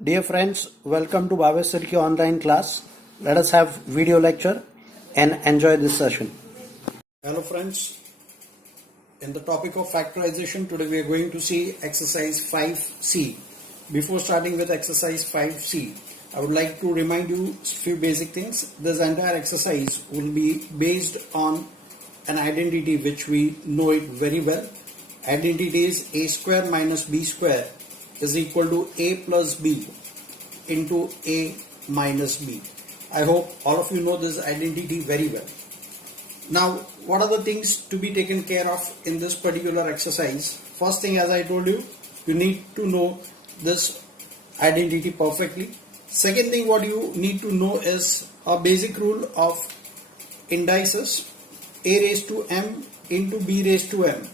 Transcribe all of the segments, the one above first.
Dear friends, welcome to Bhavesh Sirki online class. Let us have video lecture and enjoy this session. Hello friends, in the topic of factorization, today we are going to see exercise 5C. Before starting with exercise 5C, I would like to remind you a few basic things. This entire exercise will be based on an identity which we know it very well. Identity is a square minus b square is equal to a plus b into a minus b. I hope all of you know this identity very well. Now, what are the things to be taken care of in this particular exercise? First thing, as I told you, you need to know this identity perfectly. Second thing, what you need to know is a basic rule of indices, a raised to m into b raised to m.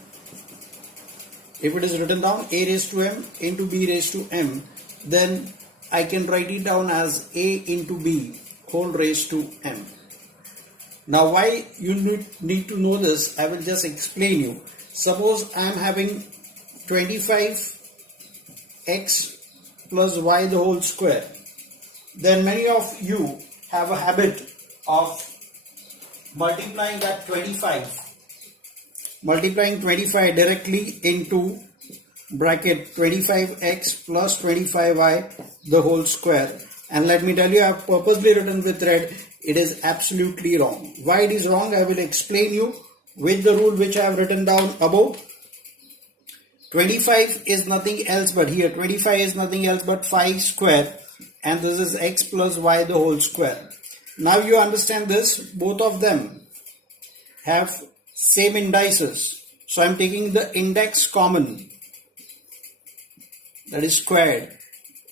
If it is written down a raised to m into b raised to m, then I can write it down as a into b whole raised to m. Now why you need to know this, I will just explain you. Suppose I am having 25x plus y the whole square. Then many of you have a habit of multiplying that 25 directly into bracket 25x plus 25y the whole square. And let me tell you, I have purposely written with red. It is absolutely wrong. Why it is wrong, I will explain you with the rule which I have written down above. 25 is nothing else but here 25 is nothing else but 5 square, and this is x plus y the whole square. Now you understand this, both of them have same indices, so I am taking the index common, that is squared.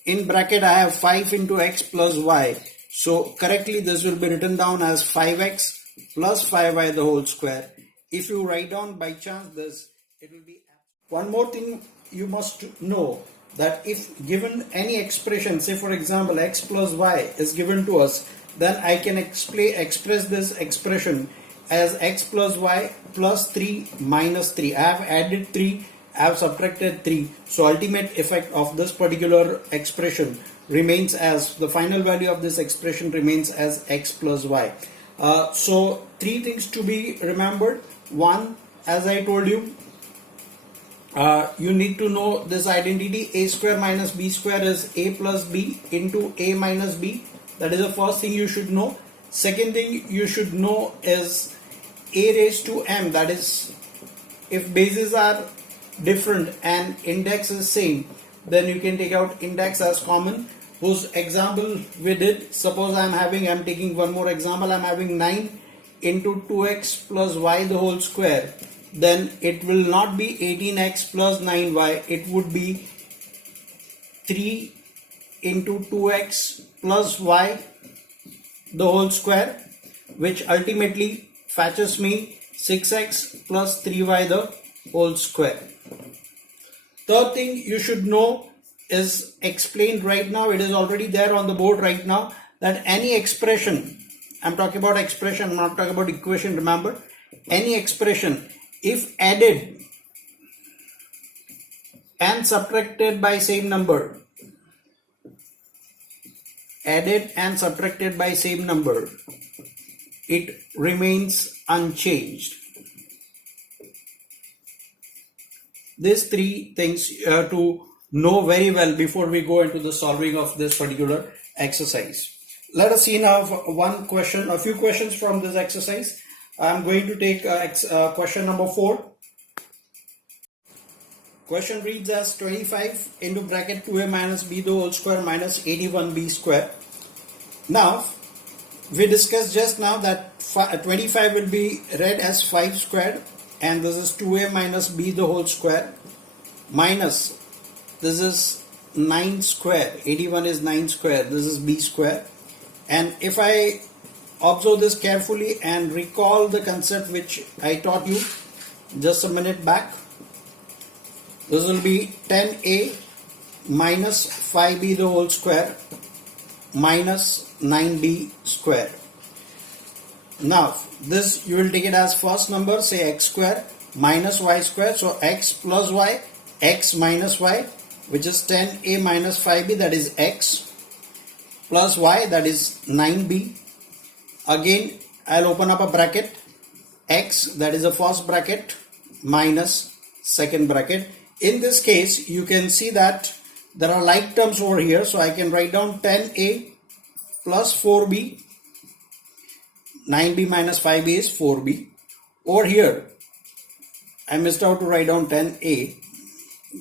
In bracket I have 5 into x plus y, so correctly this will be written down as 5x plus 5y the whole square. If you write down by chance this, it will be. One more thing you must know, that if given any expression, say for example x plus y is given to us, then I can express this expression as x plus y plus 3 minus 3. I have added 3, I have subtracted 3. So ultimate effect of this particular expression remains as, the final value of this expression remains as x plus y. So three things to be remembered. One, as I told you, you need to know this identity, a square minus b square is a plus b into a minus b. That is the first thing you should know. Second thing you should know is a raised to m, that is, if bases are different and index is same, then you can take out index as common. Whose example we did, suppose I'm taking one more example, I'm having 9 into 2x plus y the whole square. Then it will not be 18x plus 9y, it would be 3 into 2x plus y the whole square, which ultimately fetches me 6x plus 3y the whole square. Third thing you should know is explained right now, it is already there on the board right now, that any expression, I'm talking about expression, I'm not talking about equation, remember, any expression if added and subtracted by same number, it remains unchanged. These three things you have to know very well before we go into the solving of this particular exercise. Let us see now a few questions from this exercise. I am going to take question number 4. Question reads as 25 into bracket 2a minus b the whole square minus 81b square. Now, we discussed just now that 25 will be read as 5 squared, and this is 2a minus b the whole square, minus this is 9 square, 81 is 9 square, this is b square. And if I observe this carefully and recall the concept which I taught you just a minute back, this will be 10a minus 5b the whole square minus 9b square. Now this you will take it as first number, say x square minus y square, so x plus y, x minus y, which is 10a minus 5b, that is x, plus y, that is 9b. Again, I'll open up a bracket, x, that is the first bracket, minus second bracket. In this case, you can see that there are like terms over here, so I can write down 10a plus 4b, 9b minus 5b is 4b. Over here, I missed out to write down 10a,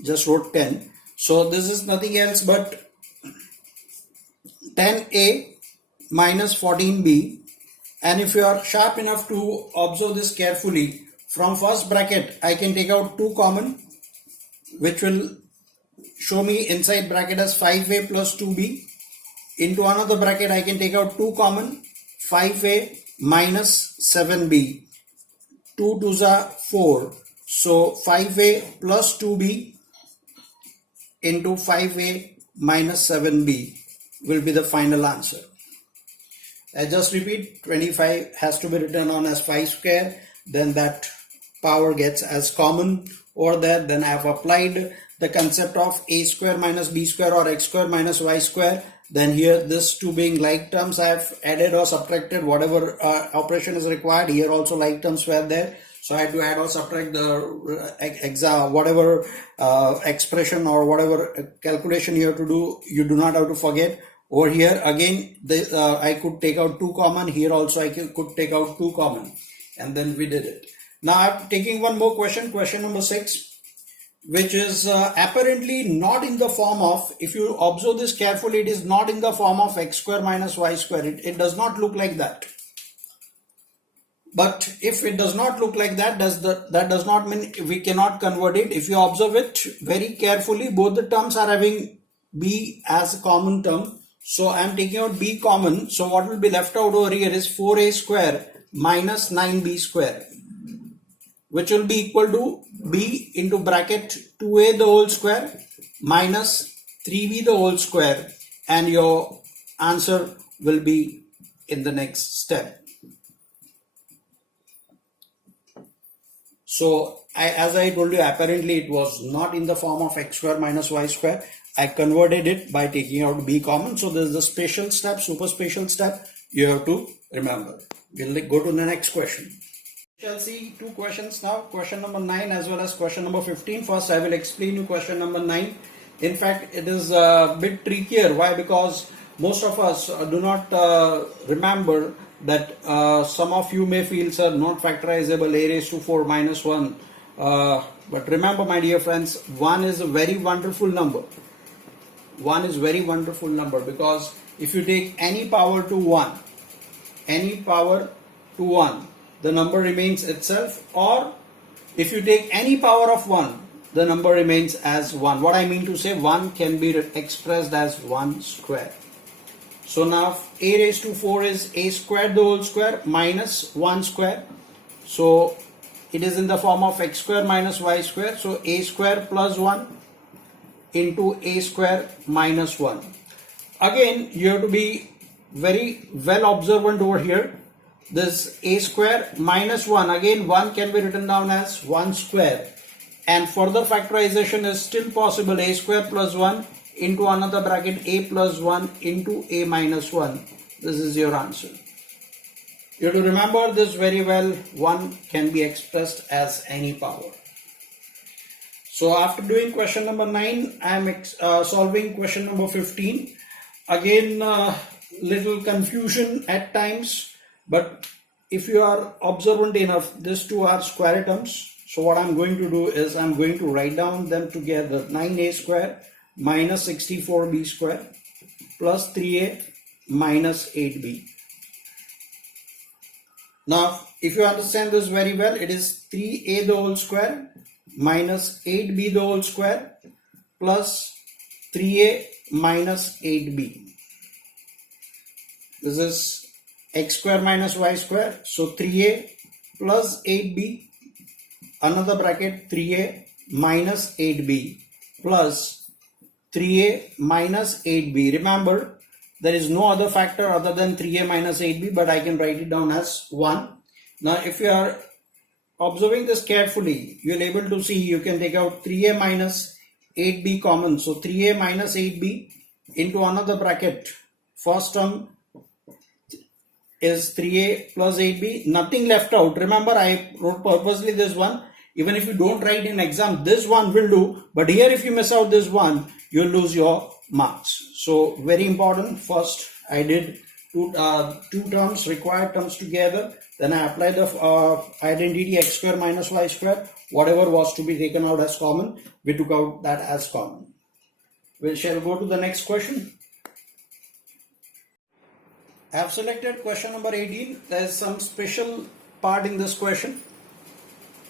just wrote 10. So this is nothing else but 10a minus 14b. And if you are sharp enough to observe this carefully, from first bracket I can take out 2 common, which will show me inside bracket as 5a plus 2b. Into another bracket I can take out 2 common, 5a minus 7b. 2 2s are 4. So 5a plus 2b into 5a minus 7b will be the final answer. I just repeat, 25 has to be written on as 5 square, then that power gets as common over there. Then I have applied the concept of a square minus b square or x square minus y square. Then here, this 2 being like terms, I have added or subtracted whatever operation is required. Here also like terms were there, so I had to add or subtract the whatever expression or whatever calculation you have to do. You do not have to forget. Over here again, I could take out 2 common. Here also I could take out 2 common, and then we did it. Now I'm taking one more question, question number 6, which is apparently not in the form of, if you observe this carefully, it is not in the form of x square minus y square. It does not look like that. But if it does not look like that, that does not mean we cannot convert it. If you observe it very carefully, both the terms are having b as a common term. So I am taking out b common. So what will be left out over here is 4a square minus 9b square, which will be equal to b into bracket 2a the whole square minus 3b the whole square, and your answer will be in the next step. So as I told you, apparently it was not in the form of x square minus y square. I converted it by taking out b common. So this is the special step, super special step you have to remember. We'll go to the next question. We shall see 2 questions now, question number 9 as well as question number 15. First I will explain you question number 9. In fact, it is a bit trickier. Why? Because most of us do not remember that some of you may feel, sir, not factorizable, a raised to 4 minus 1. But remember, my dear friends, 1 is a very wonderful number. 1 is very wonderful number, because if you take any power to 1, the number remains itself, or if you take any power of 1, the number remains as 1. What I mean to say, 1 can be expressed as 1 square. So now a raised to 4 is a squared the whole square minus 1 square. So it is in the form of x square minus y square. So a square plus 1 into a square minus 1. Again, you have to be very well observant over here. This a square minus 1, again 1 can be written down as 1 square. And further factorization is still possible. A square plus 1 into another bracket a plus 1 into a minus 1. This is your answer. You have to remember this very well. 1 can be expressed as any power. So after doing question number 9, I am solving question number 15. Again, little confusion at times, but if you are observant enough, these 2 are square terms. So what I'm going to do is I'm going to write down them together. 9a square minus 64b square plus 3a minus 8b. Now, if you understand this very well, it is 3a the whole square minus 8b the whole square plus 3a minus 8b. This is x square minus y square. So 3a plus 8b, another bracket 3a minus 8b plus 3a minus 8b. Remember, there is no other factor other than 3a minus 8b, but I can write it down as 1. Now, if you are observing this carefully, you will able to see you can take out 3a minus 8b common. So 3a minus 8b into another bracket. First term is 3a plus 8b. Nothing left out. Remember, I wrote purposely this one. Even if you don't write in exam, this one will do. But here if you miss out this one, you'll lose your marks. So very important. First, I did two terms, required terms together. Then I applied the identity x square minus y square. Whatever was to be taken out as common, we took out that as common. We shall go to the next question. I have selected question number 18. There is some special part in this question.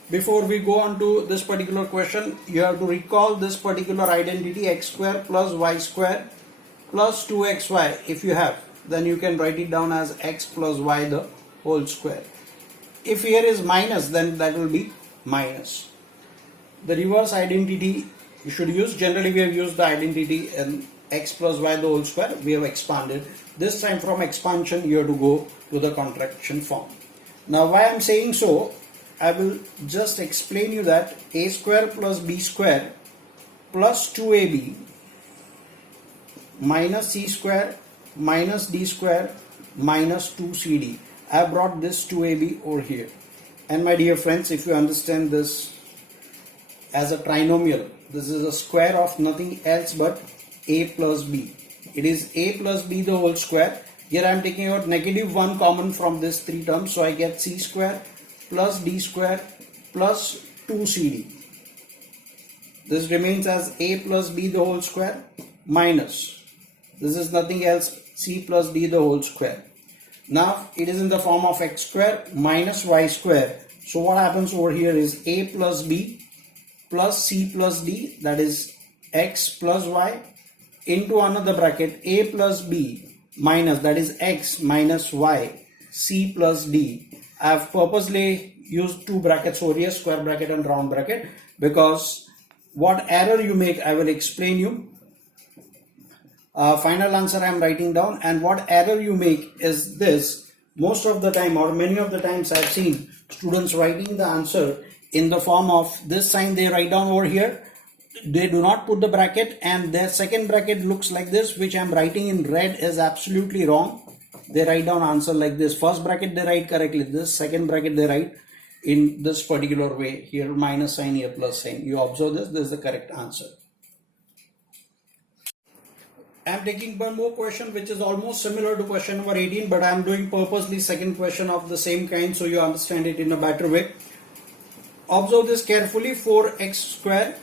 Before we go on to this particular question, you have to recall this particular identity x square plus y square plus 2xy. If you have, then you can write it down as x plus y the whole square. If here is minus, then that will be minus. The reverse identity you should use. Generally we have used the identity in x plus y the whole square. We have expanded. This time from expansion you have to go to the contraction form. Now why I am saying so, I will just explain you that a square plus b square plus 2ab minus c square minus d square minus 2cd. I have brought this 2ab over here. And my dear friends, if you understand this as a trinomial, this is a square of nothing else but a plus b. It is a plus b the whole square. Here I am taking out negative 1 common from this three terms. So I get c square plus d square plus 2cd. This remains as a plus b the whole square minus. This is nothing else, c plus d the whole square. Now it is in the form of x square minus y square. So what happens over here is a plus b plus c plus d, that is x plus y, into another bracket a plus b minus, that is x minus y, c plus d. I have purposely used two brackets over here, square bracket and round bracket, because what error you make I will explain you. Final answer I am writing down, and what error you make is this. Most of the time, or many of the times, I have seen students writing the answer in the form of this sign they write down over here. They do not put the bracket, and their second bracket looks like this, which I am writing in red is absolutely wrong. They write down answer like this. First bracket they write correctly, this second bracket they write in this particular way. Here minus sign, here plus sign. You observe this is the correct answer. I am taking one more question which is almost similar to question number 18, but I am doing purposely second question of the same kind so you understand it in a better way. Observe this carefully. 4x square,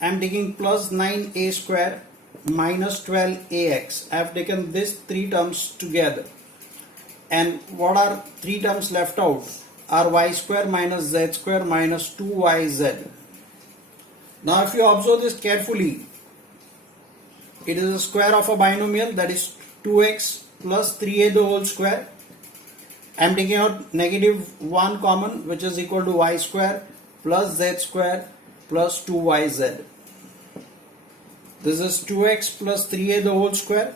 I am taking plus 9a square minus 12ax. I have taken these three terms together, and what are three terms left out are y square minus z square minus 2yz. Now if you observe this carefully, it is a square of a binomial, that is 2x plus 3a the whole square. I am taking out negative 1 common, which is equal to y square plus z square plus 2yz. This is 2x plus 3a the whole square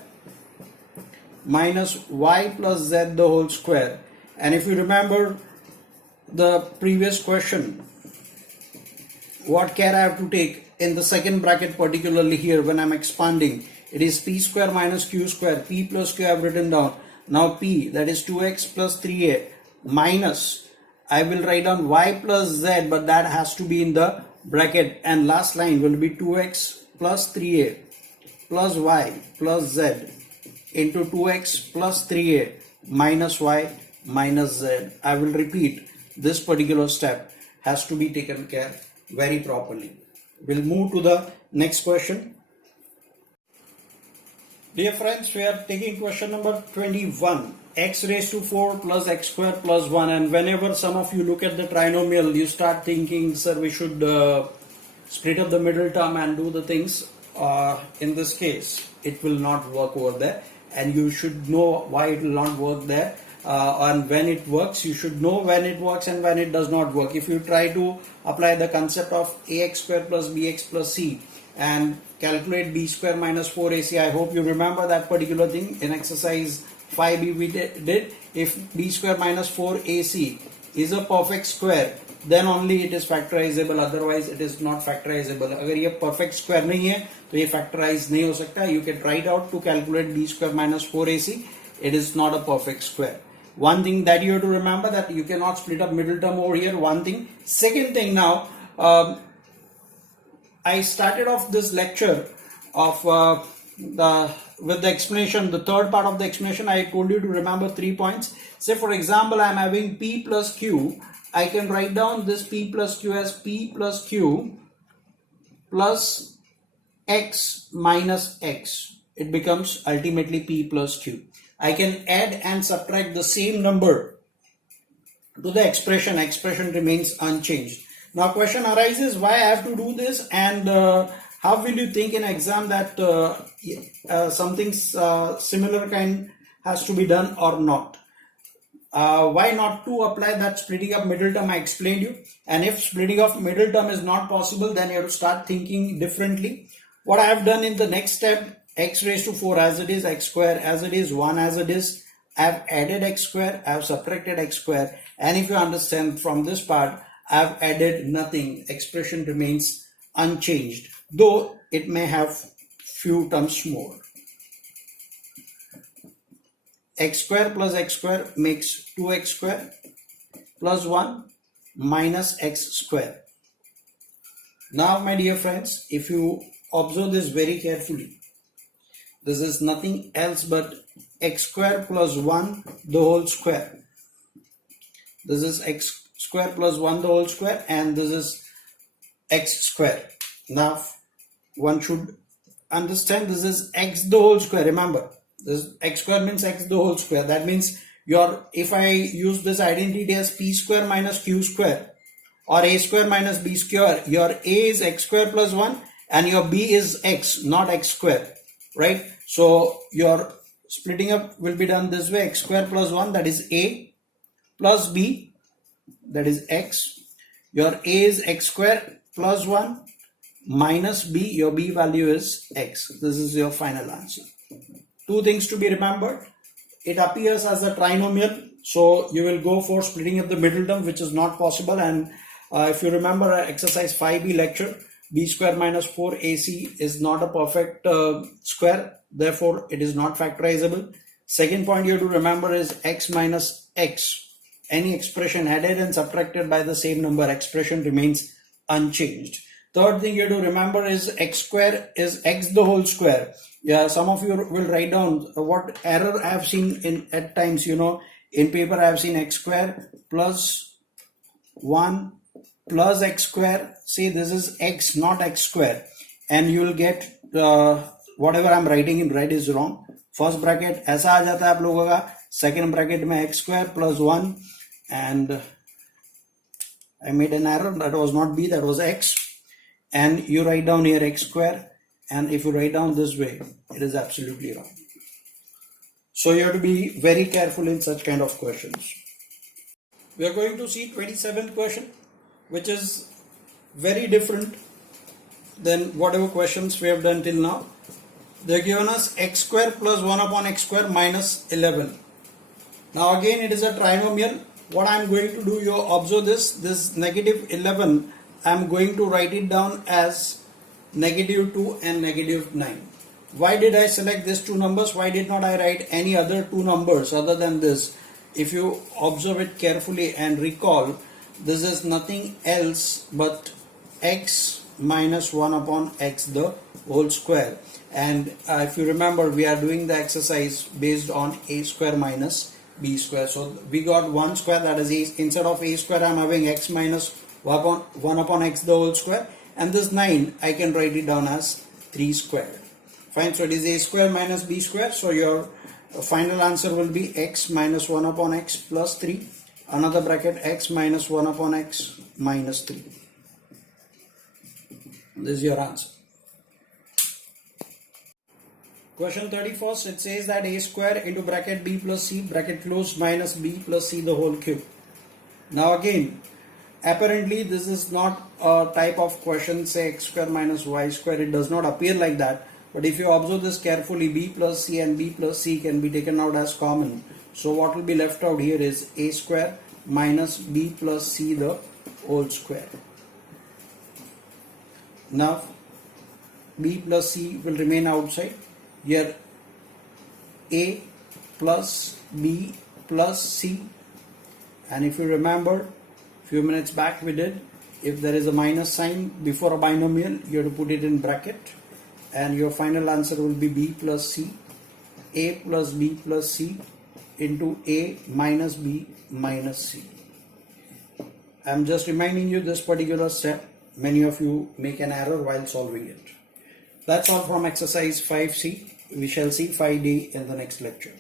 minus y plus z the whole square. And if you remember the previous question, what care I have to take in the second bracket, particularly here when I am expanding, it is p square minus q square. P plus q I have written down. Now p, that is 2x plus 3a minus, I will write down y plus z, but that has to be in the bracket, and last line will be 2x plus 3a plus y plus z into 2x plus 3a minus y minus z. I will repeat, this particular step has to be taken care very properly. We'll move to the next question. Dear friends, we are taking question number 21. X raised to 4 plus x square plus 1. And whenever some of you look at the trinomial, you start thinking, sir, we should split up the middle term and do the things. In this case, it will not work over there. And you should know why it will not work there. And when it works, you should know when it works and when it does not work. If you try to apply the concept of ax square plus bx plus c and calculate b square minus 4ac, I hope you remember that particular thing. In exercise 5b we did. If b square minus 4ac is a perfect square, then only it is factorizable, otherwise it is not factorizable. अगर ये perfect square नहीं है तो ये factorize नहीं हो सकता. You can write out to calculate b square minus 4ac. It is not a perfect square. One thing that you have to remember, that you cannot split up middle term over here. One thing. Second thing, now I started off this lecture of with the explanation, the third part of the explanation. I told you to remember 3 points. Say for example, I am having p plus q. I can write down this p plus q as p plus q plus x minus x. It becomes ultimately p plus q. I can add and subtract the same number to the expression. Expression remains unchanged. Now question arises, why I have to do this, and how will you think in exam that something similar kind has to be done or not? Why not to apply that splitting up middle term I explained you? And if splitting of middle term is not possible, then you have to start thinking differently. What I have done in the next step, x raised to 4 as it is, x square as it is, 1 as it is, I have added x square, I have subtracted x square, and if you understand from this part, I have added nothing. Expression remains unchanged, though it may have few terms more. X square plus x square makes 2x square plus 1 minus x square. Now my dear friends, if you observe this very carefully, this is nothing else but x square plus 1 the whole square. This is x square plus 1 the whole square, and this is x square. Now one should understand this is x the whole square. Remember, this x square means x the whole square. That means if I use this identity as p square minus q square or a square minus b square, your a is x square plus 1 and your b is x, not x square, right? So your splitting up will be done this way: x square plus 1, that is a, plus b, that is x. Your a is x square plus 1 minus b, your b value is x. This is your final answer. Two things to be remembered. It appears as a trinomial, so you will go for splitting up the middle term, which is not possible. And if you remember exercise 5b lecture, b square minus 4ac is not a perfect square, therefore it is not factorizable. Second point you have to remember is x minus x. Any expression added and subtracted by the same number, expression remains unchanged. Third thing you have to remember is x square is x the whole square. Yeah, some of you will write down what error I have seen at times, in paper I have seen x square plus 1 plus x square. See, this is x, not x square, and you will get whatever I am writing in red is wrong. First bracket ऐसा आ जाता है आप लोगों का, second bracket में x square plus 1, and I made an error, that was not b, that was x, and you write down here x square, and if you write down this way, it is absolutely wrong. So you have to be very careful in such kind of questions. We are going to see 27th question, which is very different than whatever questions we have done till now. They are given us x square plus 1 upon x square minus 11. Now again it is a trinomial. What I am going to do, you observe this negative 11, I am going to write it down as negative 2 and negative 9. Why did I select these two numbers? Why did not I write any other two numbers other than this? If you observe it carefully and recall, this is nothing else but x minus 1 upon x the whole square. And if you remember, we are doing the exercise based on a square minus b square. So we got 1 square, that is a, instead of a square I am having x minus 1 upon x the whole square, and this 9 I can write it down as 3 squared. Fine, so it is a square minus b square, so your final answer will be x minus 1 upon x plus 3, another bracket x minus 1 upon x minus 3. This is your answer. Question 31st, it says that a square into bracket b plus c bracket close minus b plus c the whole cube. Now again, apparently this is not a type of question, say x square minus y square, it does not appear like that. But if you observe this carefully, b plus c and b plus c can be taken out as common. So what will be left out here is a square minus b plus c the whole square. Now B plus C will remain outside. Here A plus B plus C, and if you remember few minutes back we did, if there is a minus sign before a binomial you have to put it in bracket, and your final answer will be B plus C, A plus B plus C into A minus B minus C. I am just reminding you this particular step. Many of you make an error while solving it. That's all from exercise 5C. We shall see 5D in the next lecture.